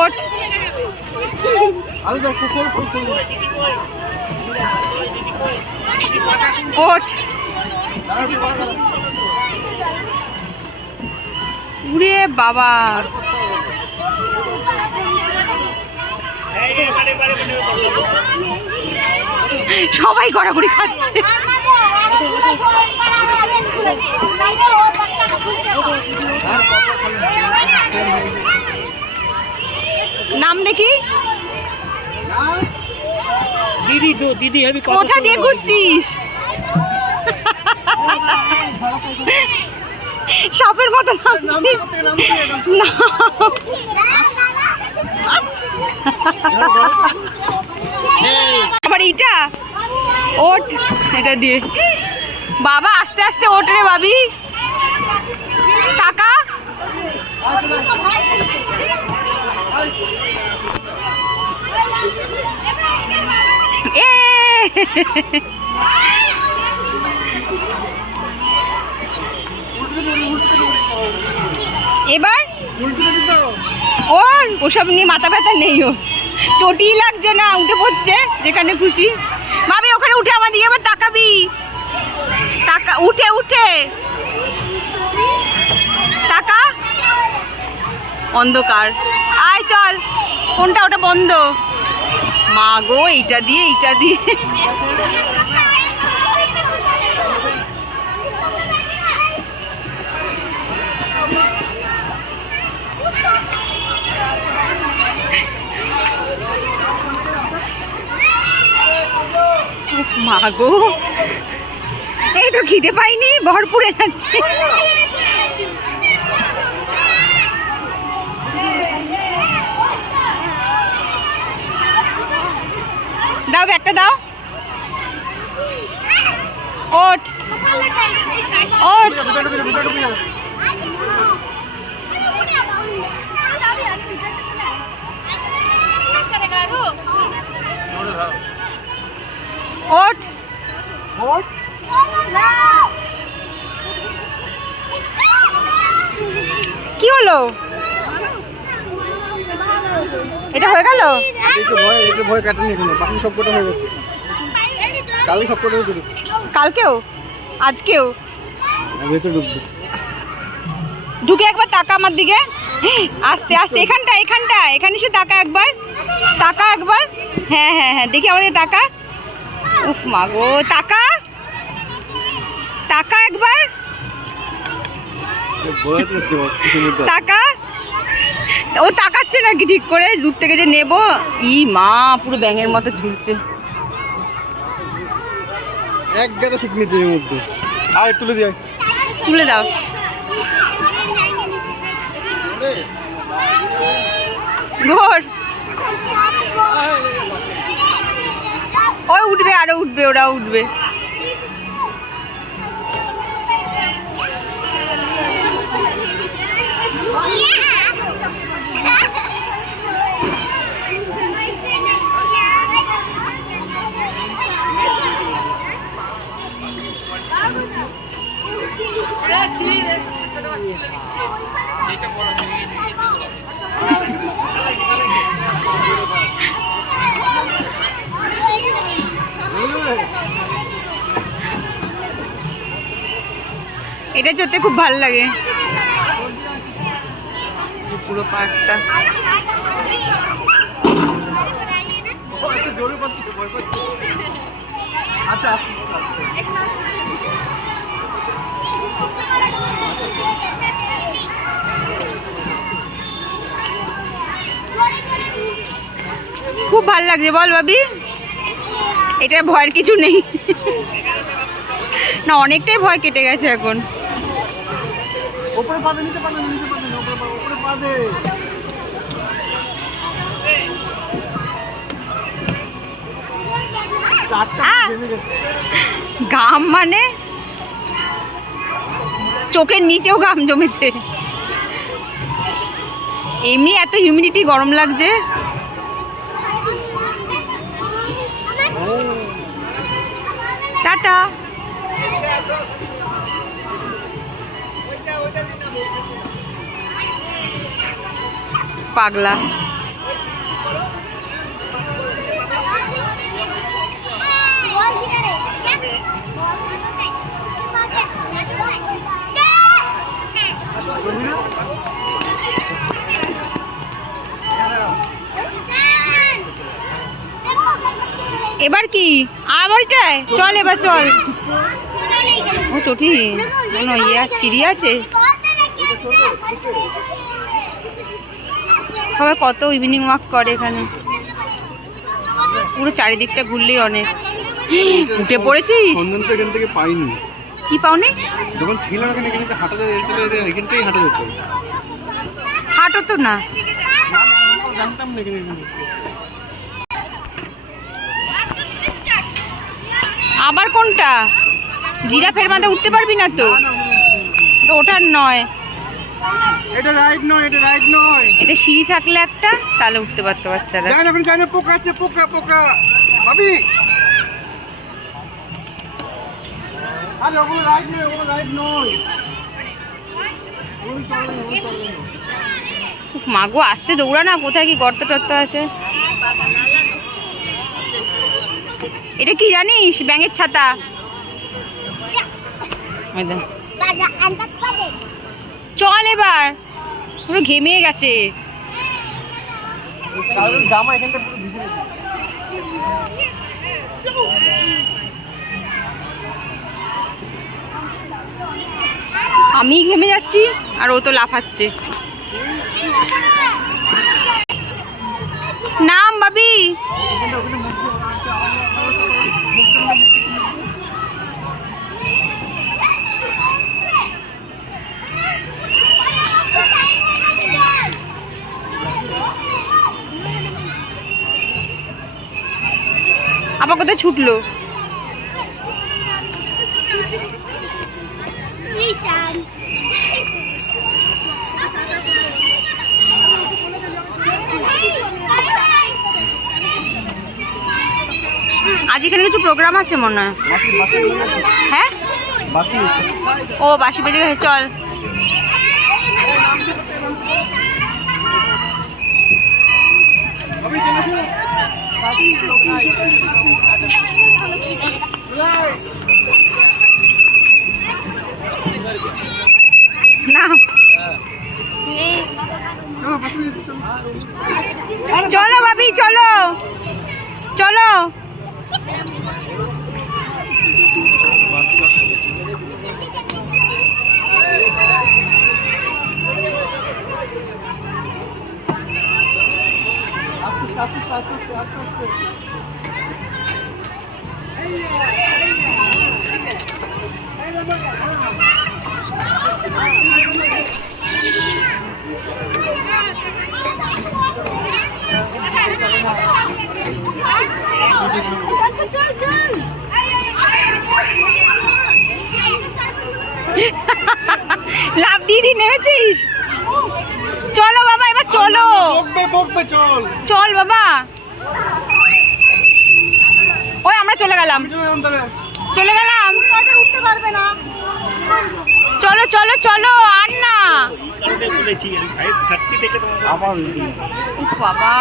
ওঠ ওঠ উড়ে বাবা সবাই গড়াগড়ি খাচ্ছে। নাম দেখি দিদি তো দিদি কোথা দিয়ে ঘুরছিস? সাপের মতো নামছিস না। আবার এটা ওঠ, এটা দিয়ে বাবা আস্তে আস্তে ওঠ রে বাবি। টাকা এ এবার ওর ওসব নিয়ে মাথা ব্যথা নেই, ও চটি লাগছে না, উঠে পড়ছে যেখানে খুশি। ভাবি ওখানে উঠে আমার দিকে আবার তাকাবি, টাকা উঠে উঠে টাকা। অন্ধকার আয় চল, কোনটা ওটা বন্ধ। মা গো এইটা দিয়ে এইটা দিয়ে মা গো এই তো খিদে পাইনি, ভরপুর এনার্জি। দাও একটা দাও, ওঠ ওঠ। ওঠ কি হলো? এটা হয়ে গেল? ভয় কাটেনি এখনো, বাকি সব কটা হয়ে গেছে। কালকে সব কটা হয়ে গেছে। কালকেও আজকেও? ভেতরে ঢুকবে, ঢুকে একবার তাকা আমার দিকে, আস্তে আস্তে। এখানটা এখানটা এখানে এসে তাকা একবার, তাকা একবার। হ্যাঁ হ্যাঁ হ্যাঁ দেখি আমাদের তাকা। উফ মা গো, তাকা তাকা একবার, তাকা। ও তাকাচ্ছে নাকি ঠিক করে? দূর থেকে যে নেব, ই মা পুরো ব্যাঙের মতো ঝুলছে। এক গাদা শিখ নিচে এর মধ্যে। আর তুলে দিয়ে, তুলে দাও। ঘোর, ওই উঠবে, আরো উঠবে, ওরা উঠবে। এটা চড়তে খুব ভালো লাগে, পুরো পার্কটা। আচ্ছা খুব ভালো লাগছে বল ভাবি, এটার ভয়ের কিছু নেই না, অনেকটাই ভয় কেটে গেছে এখন। উপরে পা দে, নিচে পা দে, নিচে পা দে, উপরে পা দে। ঘাম মানে চোখের নিচেও ঘাম জমেছে, এমনি এত হিউমিডিটি, গরম লাগছে। টাটা। পাগলা। এবার কি আর ওইটায় চল এবার চল। ও চটি কোনো সিঁড়ি আছে। সবাই কত ইভিনিং ওয়াক করে এখানে, পুরো চারিদিকটা ঘুরলেই অনেক। উঠে পড়েছিস? সন্ধান তো এখান থেকে পাইনি। কি পাওনি? যখন ছিলাম এখানে এখানে হাঁটা যেতে, এখান থেকেই হাঁটা যেত। হাঁটো তো না। জানতাম না এখানে। আবার কোনটা? জিরাফের মাথা উঠতে পারবি না তো, ওটার নয়। এটা রাইড নয়, এটা রাইড নয়। এটা সিঁড়ি থাকলে একটা, তাহলে উঠতে পারতো বাচ্চারা। জানেন আপনি জানেন পোকা আছে, পোকা পোকা ভাবি। আরে ওগুলো রাইড নয়, ওগুলো রাইড নয়। মাগো আসতে দৌড়া না, কোথায় কি গর্ত টর্ত আছে। এটা কি জানিস? ব্যাঙের ছাতা। চল এবার, পুরো ঘেমে গেছে। জামা এখানটা পুরো ভিজে গেছে। আমি ঘেমে যাচ্ছি আর ও তো লাফাচ্ছে। নাম বাবি। আবার কোথায় ছুটলো? আজ এখানে কিছু প্রোগ্রাম আছে মনে হয়। হ্যাঁ ও বাসি বেজে গেছে, চল। না চলো ভাবি, চলো চলো। লাভ দিয়ে নেমেছিস? চলো বাবা এবার চলো। চল চল বাবা। ওই আমরা চলে গেলাম, চলে গেলাম। উঠতে পারবে না। চলো চলো চলো, আর না বাবা।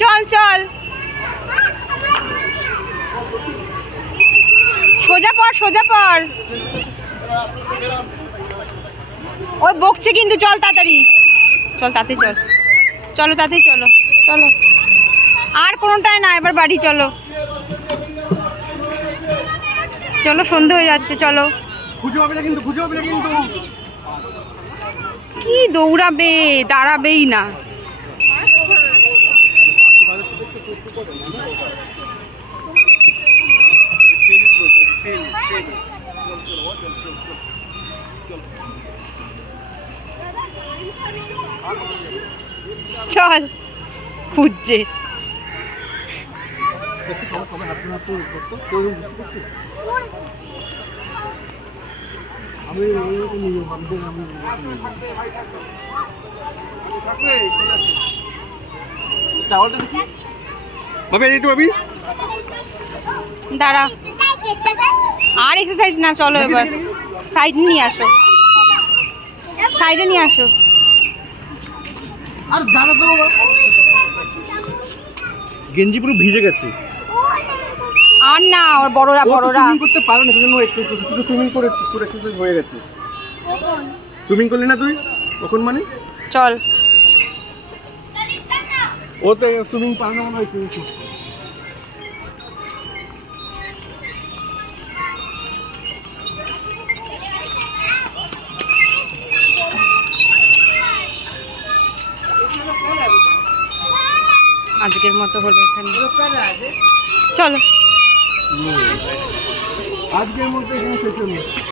চল চল সোজা পড়, সোজা পড়। ওই বকছে কিন্তু, চল তাড়াতাড়ি চল, তাড়াতাড়ি চল। চলো তাড়াতাড়ি চলো, চলো। আর কোনোটায় না, এবার বাড়ি চলো। চলো সন্ধে হয়ে যাচ্ছে, চলো। খুঁজে পাবে না কিন্তু, খুঁজে পাবে না কিন্তু। কি দৌড়াবে, দাঁড়াবেই না। চল খুঁজছে। দাঁড়া, আর এক্সারসাইজ না, চলো এবার সাইড নিয়ে আসো, সাইডে নিয়ে আসো। আর দাঁড়া তো বাবা, গেঞ্জি পুরো ভিজে গেছে। আর না, ওর বড়রা বড়রা সুইমিং করতে পারে না, সেজন্য এক্সারসাইজ করছে। তুই সুইমিং করেছিস, তোর এক্সারসাইজ হয়ে গেছে। সুইমিং করলি না তুই কখন মানে চল ও তো সুইমিং পারে না মনে হয়েছে আজকের মতো হলো এখানে চলো আজকের মধ্যে এখানে শেষ হলো